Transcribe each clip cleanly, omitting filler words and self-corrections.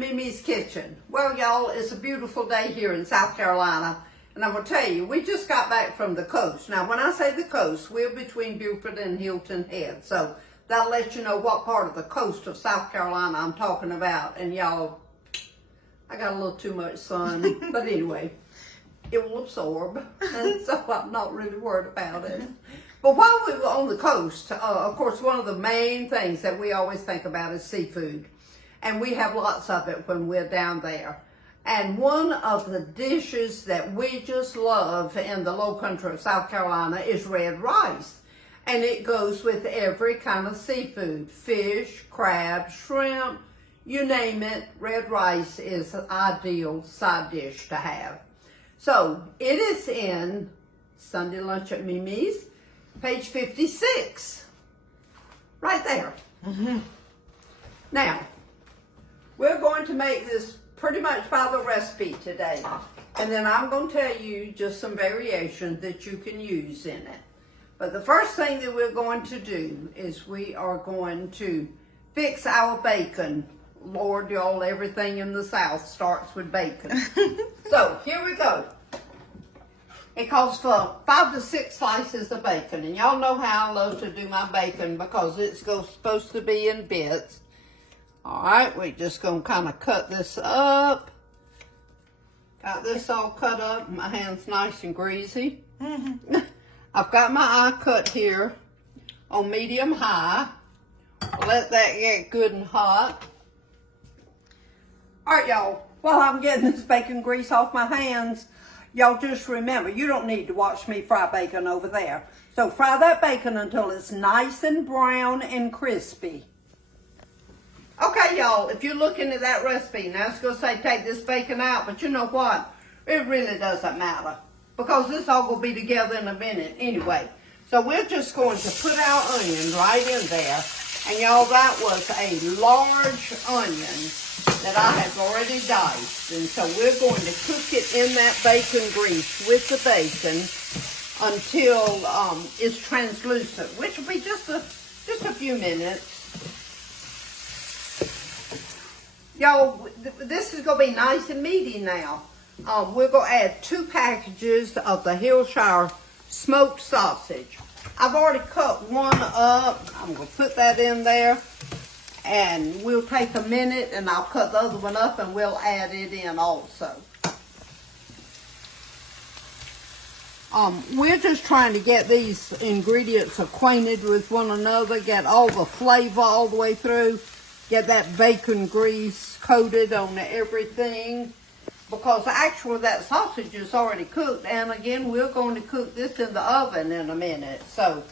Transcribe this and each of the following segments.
to MeMe's Kitchen. Well, y'all, it's a beautiful day here in South Carolina. And I'm going to tell you, we just got back from the coast. Now, when I say the coast, we're between Beaufort and Hilton Head. So that'll let you know what part of the coast of South Carolina I'm talking about. And y'all, I got a little too much sun. But anyway, it will absorb. And so I'm not really worried about it. But while we were on the coast, of course, one of the main things that we always think about is seafood. And we have lots of it when we're down there. And one of the dishes that we just love in the low country of South Carolina is red rice. And it goes with every kind of seafood, fish, crab, shrimp, you name it. Red rice is an ideal side dish to have. So it is in Sunday Lunch at MeMe's, page 56, right there. Now, we're going to make this pretty much by the recipe today. And then I'm going to tell you just some variations that you can use in it. But the first thing that we're going to do is we are going to fix our bacon. Lord, y'all, everything in the South starts with bacon. So here we go. It calls for 5 to 6 slices of bacon. And y'all know how I love to do my bacon because it's supposed to be in bits. All right, we're just going to kind of cut this up. Got this all cut up. My hand's nice and greasy. I've got my eye cut here on medium high. Let that get good and hot. All right, y'all, while I'm getting this bacon grease off my hands, y'all just remember, you don't need to watch me fry bacon over there. So fry that bacon until it's nice and brown and crispy. Okay, y'all, if you're looking at that recipe, now it's going to say take this bacon out, but you know what? It really doesn't matter because this all will be together in a minute anyway. So we're just going to put our onion right in there. And y'all, that was a large onion that I have already diced. And so we're going to cook it in that bacon grease with the bacon until it's translucent, which will be just a few minutes. Y'all, this is going to be nice and meaty now. We're going to add 2 packages of the Hillshire smoked sausage. I've already cut one up. I'm going to put that in there. And we'll take a minute and I'll cut the other one up and we'll add it in also. We're just trying to get these ingredients acquainted with one another, get all the flavor all the way through. Get that bacon grease coated on everything because actually that sausage is already cooked. And again, we're going to cook this in the oven in a minute. So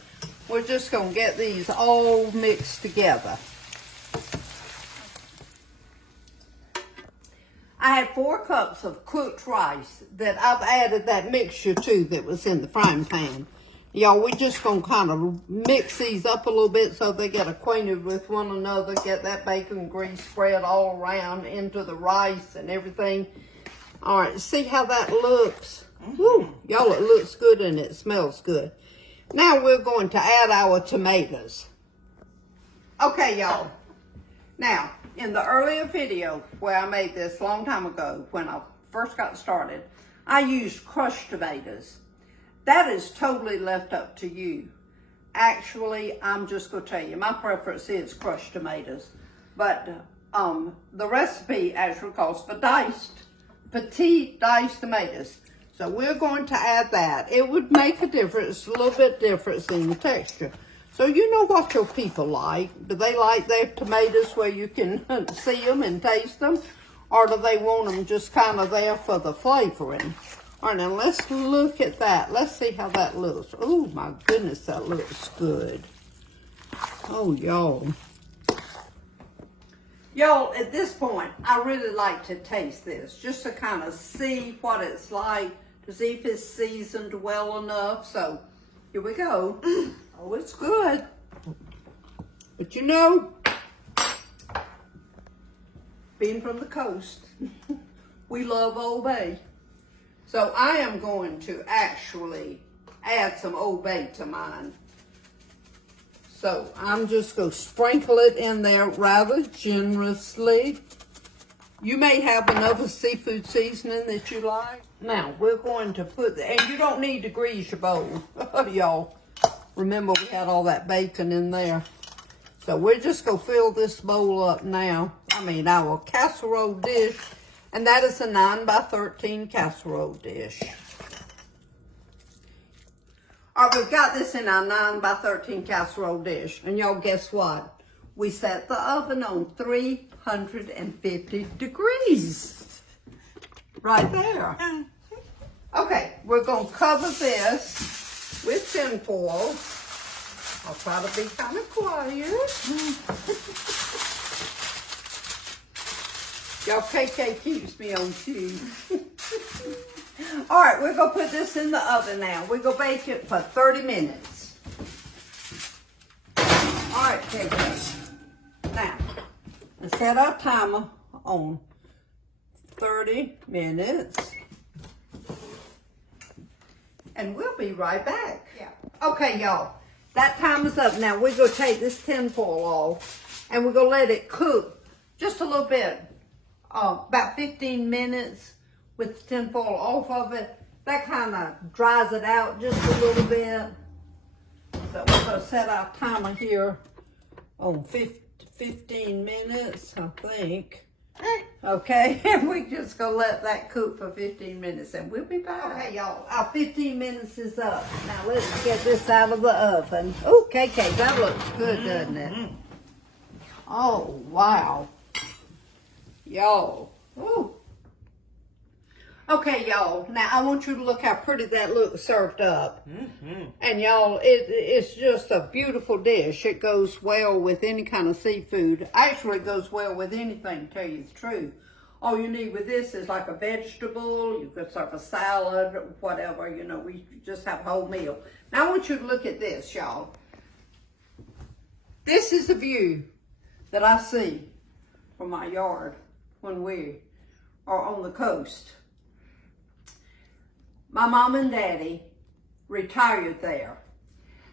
we're just going to get these all mixed together. I had 4 cups of cooked rice that I've added that mixture to that was in the frying pan. Y'all, we're just going to kind of mix these up a little bit so they get acquainted with one another. Get that bacon grease spread all around into the rice and everything. All right, see how that looks? Woo, y'all, it looks good and it smells good. Now we're going to add our tomatoes. Okay, y'all. Now, in the earlier video where I made this a long time ago when I first got started, I used crushed tomatoes. That is totally left up to you. Actually, I'm just going to tell you, my preference is crushed tomatoes. But the recipe actually calls for petite diced tomatoes. So we're going to add that. It would make a difference, a little bit difference in the texture. So you know what your people like. Do they like their tomatoes where you can see them and taste them? Or do they want them just kind of there for the flavoring? All right, now let's look at that. Let's see how that looks. Oh, my goodness, that looks good. Oh, y'all. Y'all, at this point, I really like to taste this just to kind of see what it's like, to see if it's seasoned well enough. So, here we go. Oh, it's good. But you know, being from the coast, we love Old Bay. So I am going to actually add some Old Bay to mine. So I'm just going to sprinkle it in there rather generously. You may have another seafood seasoning that you like. Now, we're going to put, and you don't need to grease your bowl, y'all. Remember, we had all that bacon in there. So we're just going to fill this bowl up now. I mean, our casserole dish. And that is a 9x13 casserole dish. All right, we've got this in our 9x13 casserole dish. And y'all, guess what? We set the oven on 350 degrees. Right there. Okay, we're going to cover this with tin foil. I'll try to be kind of quiet. Y'all, KK keeps me on cue. All right, we're going to put this in the oven now. We're going to bake it for 30 minutes. All right, KK. Now, let's set our timer on 30 minutes. And we'll be right back. Yeah. Okay, y'all. That time is up. Now, we're going to take this tin foil off. And we're going to let it cook just a little bit. About 15 minutes with the tin foil off of it. That kind of dries it out just a little bit. So we're going to set our timer here on 15 minutes, I think. Okay, and we're just going to let that cook for 15 minutes and we'll be back. Okay, y'all, our 15 minutes is up. Now let's get this out of the oven. Oh, KK, that looks good, doesn't it? Oh, wow. Y'all. Ooh. Okay, y'all. Now, I want you to look how pretty that looks served up. And, y'all, it's just a beautiful dish. It goes well with any kind of seafood. Actually, it goes well with anything, to tell you the truth. All you need with this is like a vegetable. You could serve a salad or whatever. You know, we just have a whole meal. Now, I want you to look at this, y'all. This is the view that I see from my yard when we are on the coast. My mom and daddy retired there.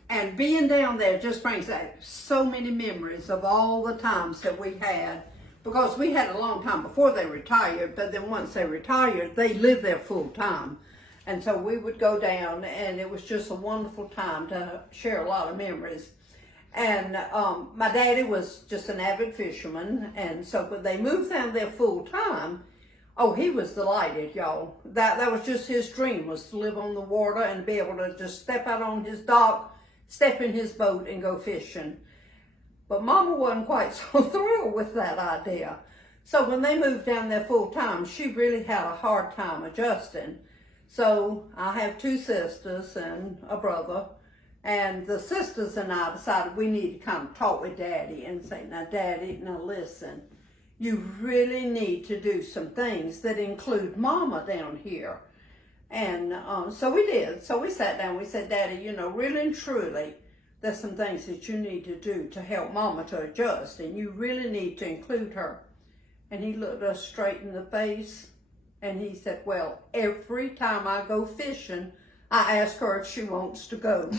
And being down there just brings back so many memories of all the times that we had. Because we had a long time before they retired, but then once they retired, they lived there full time. And so we would go down, and it was just a wonderful time to share a lot of memories. And my daddy was just an avid fisherman, and so when they moved down there full time, oh, he was delighted, y'all. That was just his dream, was to live on the water and be able to just step out on his dock, step in his boat and go fishing. But Mama wasn't quite so thrilled with that idea. So when they moved down there full time, she really had a hard time adjusting. So I have two sisters and a brother. And the sisters and I decided we need to kind of talk with Daddy and say, now Daddy, now listen. You really need to do some things that include Mama down here. And so we did. So we sat down, we said, Daddy, you know, really and truly, there's some things that you need to do to help Mama to adjust. And you really need to include her. And he looked us straight in the face and he said, well, every time I go fishing, I ask her if she wants to go.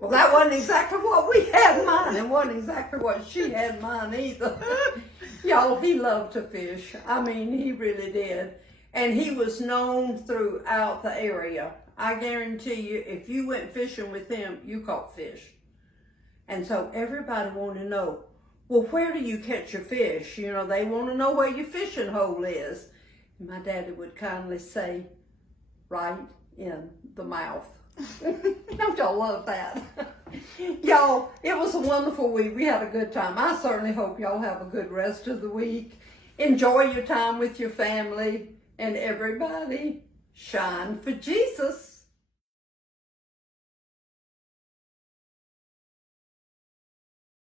Well, that wasn't exactly what we had in mind, and wasn't exactly what she had in mind either. Y'all, he loved to fish. I mean, he really did. And he was known throughout the area. I guarantee you, if you went fishing with him, you caught fish. And so everybody wanted to know, well, where do you catch your fish? You know, they want to know where your fishing hole is. And my daddy would kindly say, right in the mouth. Don't y'all love that? Y'all, it was a wonderful week. We had a good time. I certainly hope y'all have a good rest of the week. Enjoy your time with your family, and everybody shine for Jesus.